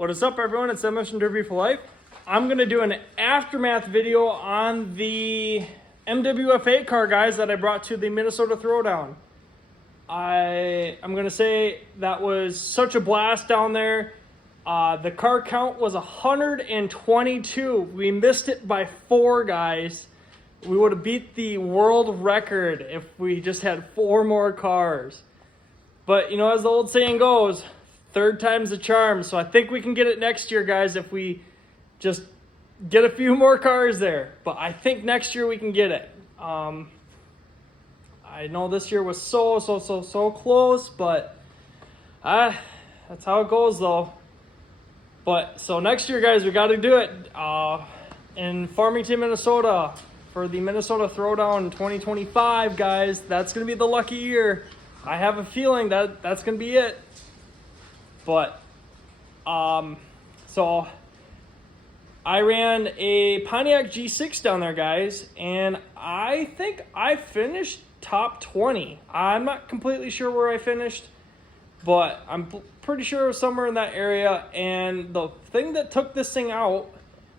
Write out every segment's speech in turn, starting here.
What is up, everyone? It's MWFA Derby for Life. I'm going to do an aftermath video on the MWFA car, guys, that I brought to the Minnesota Throwdown. I'm going to say that was such a blast down there. The car count was 122. We missed it by 4, guys. We would have beat the world record if we just had 4 more cars. But, you know, as the old saying goes, third time's the charm. So I think we can get it next year, guys, if we just get a few more cars there. But I think next year we can get it. I know this year was so close, but that's how it goes, though. But so next year, guys, we got to do it in Farmington, Minnesota for the Minnesota Throwdown 2025, guys. That's going to be the lucky year. I have a feeling that that's going to be it. But, so I ran a Pontiac G6 down there, guys, and I think I finished top 20. I'm not completely sure where I finished, but I'm pretty sure it was somewhere in that area. And the thing that took this thing out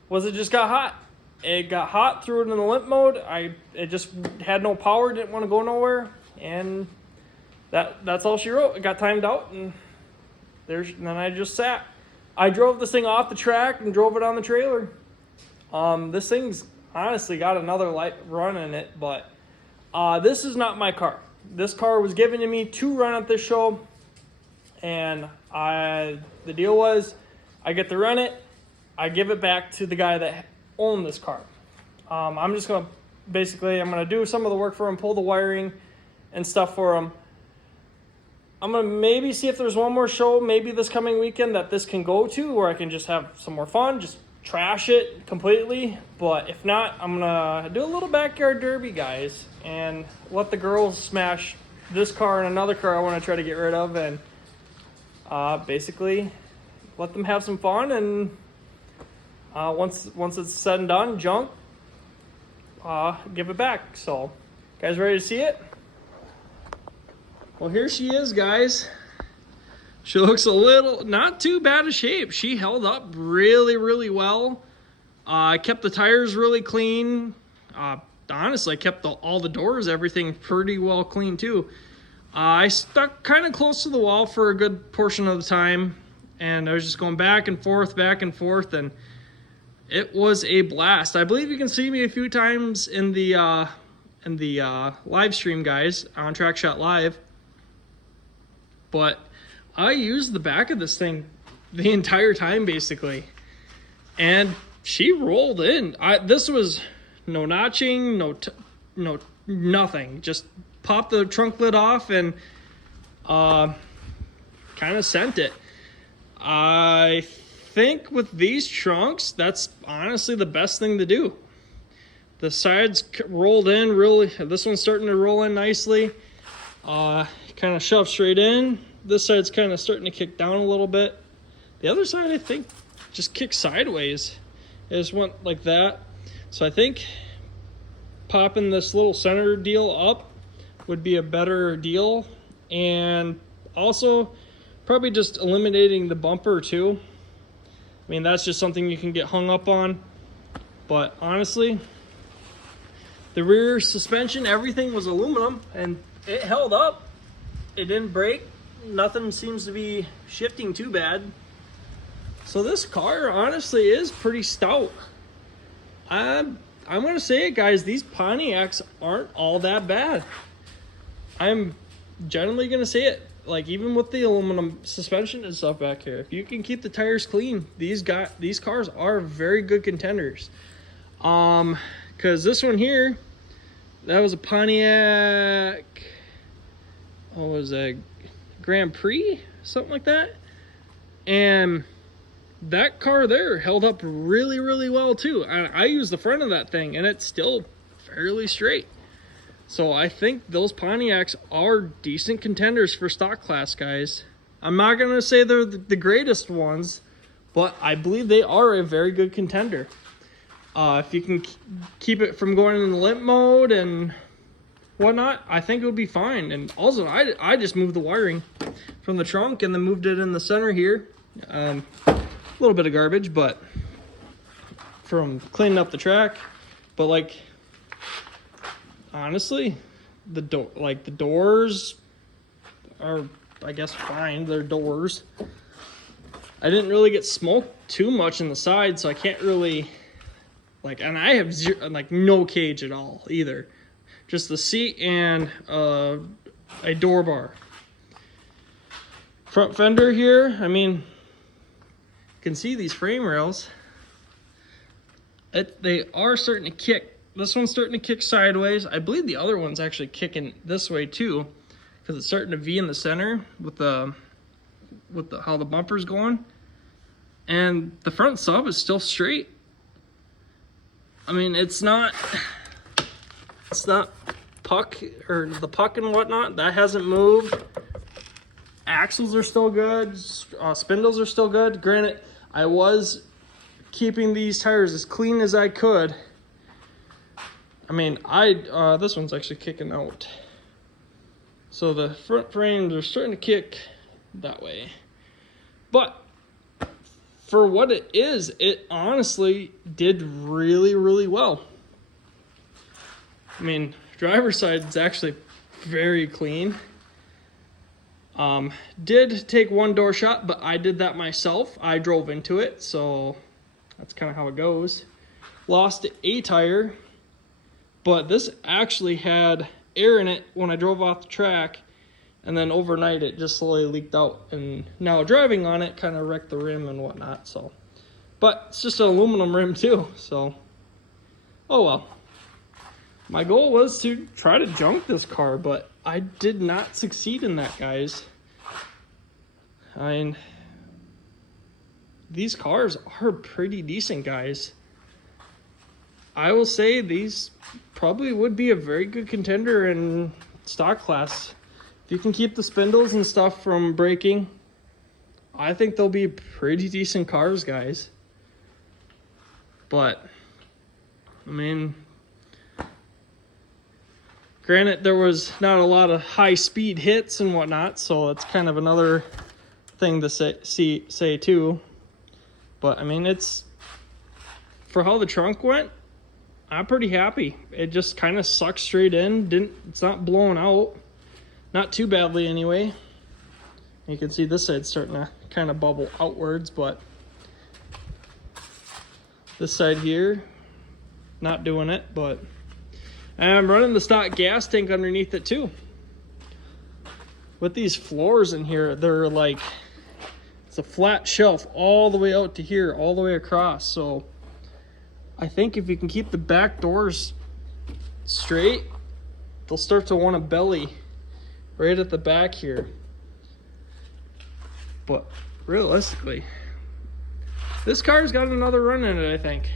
was it just got hot. It got hot, threw it in the limp mode. It just had no power, didn't want to go nowhere, and that's all she wrote. It got timed out, and then I just sat. I drove this thing off the track and drove it on the trailer. This thing's honestly got another light run in it, but this is not my car. This car was given to me to run at this show, and the deal was I get to run it. I give it back to the guy that owned this car. I'm just going to I'm going to do some of the work for him, pull the wiring and stuff for him. I'm going to maybe see if there's one more show, maybe this coming weekend, that this can go to, where I can just have some more fun, just trash it completely. But if not, I'm going to do a little backyard derby, guys, and let the girls smash this car and another car I want to try to get rid of, and basically let them have some fun. And once it's said and done, junk, give it back. So, guys, ready to see it? Well, here she is, guys. She looks not too bad of shape. She held up really well. I kept the tires really clean. Honestly, I kept all the doors, everything pretty well clean too. I stuck kind of close to the wall for a good portion of the time, and I was just going back and forth, and it was a blast. I believe you can see me a few times in the live stream, guys, on Track Shot Live. But I used the back of this thing the entire time, basically. And she rolled in. This was no notching, no nothing. Just popped the trunk lid off and kind of sent it. I think with these trunks, that's honestly the best thing to do. The sides rolled in really. This one's starting to roll in nicely. Kind of shoved straight in. This side's kind of starting to kick down a little bit. The other side, I think, just kicked sideways. It just went like that. So I think popping this little center deal up would be a better deal. And also probably just eliminating the bumper too. I mean, that's just something you can get hung up on. But honestly, the rear suspension, everything was aluminum, and it held up. It didn't break. Nothing seems to be shifting too bad. So this car honestly is pretty stout. I'm going to say it, guys. These Pontiacs aren't all that bad. I'm generally going to say it. Like, even with the aluminum suspension and stuff back here, if you can keep the tires clean, these cars are very good contenders. Because this one here, that was a Pontiac, what was that, Grand Prix, something like that, and that car there held up really well too. I used the front of that thing, and it's still fairly straight. So I think those Pontiacs are decent contenders for stock class, guys. I'm not gonna say they're the greatest ones, but I believe they are a very good contender. If you can keep it from going in the limp mode and whatnot, I think it would be fine. And also, I just moved the wiring from the trunk and then moved it in the center here. little bit of garbage, but from cleaning up the track. But like, honestly, the doors are, I guess, fine. They're doors. I didn't really get smoked too much in the side, so I can't really, like, and I have zero, like, no cage at all either. Just the seat and a door bar. Front fender here, I mean, you can see these frame rails. They are starting to kick. This one's starting to kick sideways. I believe the other one's actually kicking this way too, because it's starting to V in the center with the how the bumper's going. And the front sub is still straight. I mean, it's not puck, or the puck and whatnot, that hasn't moved. Axles are still good. Spindles are still good. Granted, I was keeping these tires as clean as I could. I mean, this one's actually kicking out. So the front frames are starting to kick that way. But for what it is, it honestly did really, really well. I mean, driver's side is actually very clean. Did take one door shot, but I did that myself. I drove into it, so that's kind of how it goes. Lost a tire, but this actually had air in it when I drove off the track, and then overnight it just slowly leaked out, and now driving on it kind of wrecked the rim and whatnot. So, but it's just an aluminum rim too, so oh well. My goal was to try to junk this car, but I did not succeed in that, guys. I mean, these cars are pretty decent, guys. I will say these probably would be a very good contender in stock class. If you can keep the spindles and stuff from breaking, I think they'll be pretty decent cars, guys. But, I mean, granted, there was not a lot of high-speed hits and whatnot, so it's kind of another thing to say too. But, I mean, it's, for how the trunk went, I'm pretty happy. It just kind of sucks straight in. It's not blown out. Not too badly anyway. You can see this side's starting to kind of bubble outwards, but this side here, not doing it, but I'm running the stock gas tank underneath it too. With these floors in here, they're like, it's a flat shelf all the way out to here, all the way across. So I think if you can keep the back doors straight, they'll start to want to belly right at the back here. But realistically, this car's got another run in it, I think.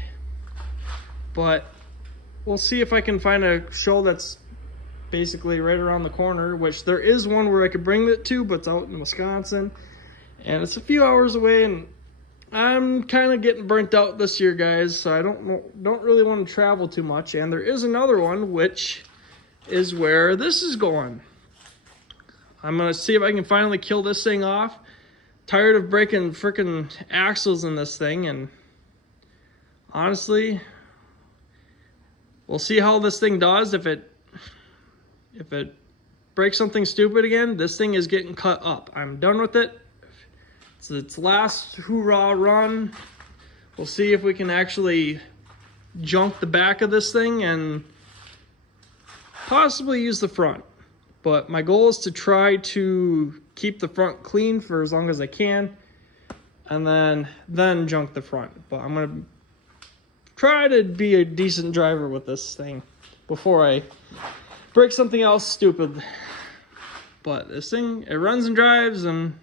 But we'll see if I can find a show that's basically right around the corner, which there is one where I could bring it to, but it's out in Wisconsin. And it's a few hours away, and I'm kind of getting burnt out this year, guys, so I don't really want to travel too much. And there is another one, which is where this is going. I'm going to see if I can finally kill this thing off. Tired of breaking freaking axles in this thing, and honestly, we'll see how this thing does. If it breaks something stupid again, this thing is getting cut up. I'm done with it. It's its last hoorah run. We'll see if we can actually junk the back of this thing and possibly use the front. But my goal is to try to keep the front clean for as long as I can, and then junk the front. But I'm gonna try to be a decent driver with this thing before I break something else stupid. But this thing, it runs and drives, and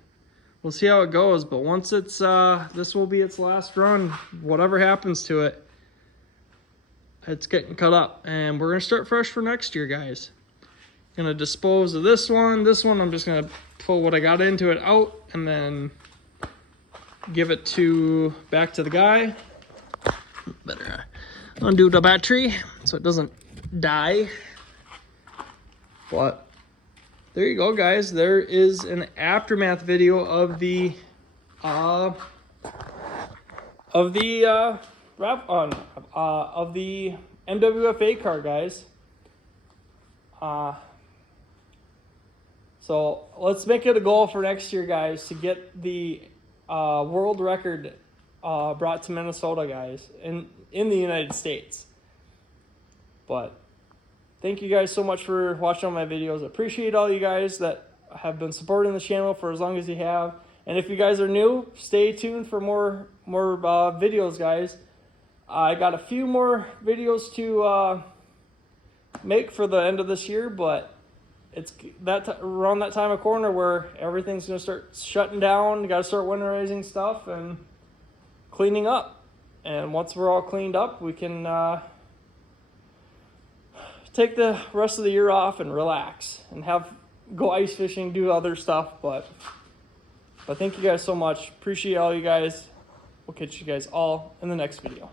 we'll see how it goes. But once it's this will be its last run, whatever happens to it, it's getting cut up, and we're gonna start fresh for next year, guys. Gonna dispose of this one. This one I'm just gonna pull what I got into it out, and then give it back to the guy. Better undo the battery so it doesn't die. But there you go, guys. There is an aftermath video of the of the of the MWFA card, guys. So let's make it a goal for next year, guys, to get the world record brought to Minnesota, guys, in the United States. But thank you guys so much for watching all my videos. I appreciate all you guys that have been supporting the channel for as long as you have. And if you guys are new, stay tuned for more videos, guys. I got a few more videos to make for the end of this year, but it's around that time of corner where everything's going to start shutting down. You got to start winterizing stuff and cleaning up. And once we're all cleaned up, we can take the rest of the year off and relax and go ice fishing, do other stuff. But thank you guys so much. Appreciate all you guys. We'll catch you guys all in the next video.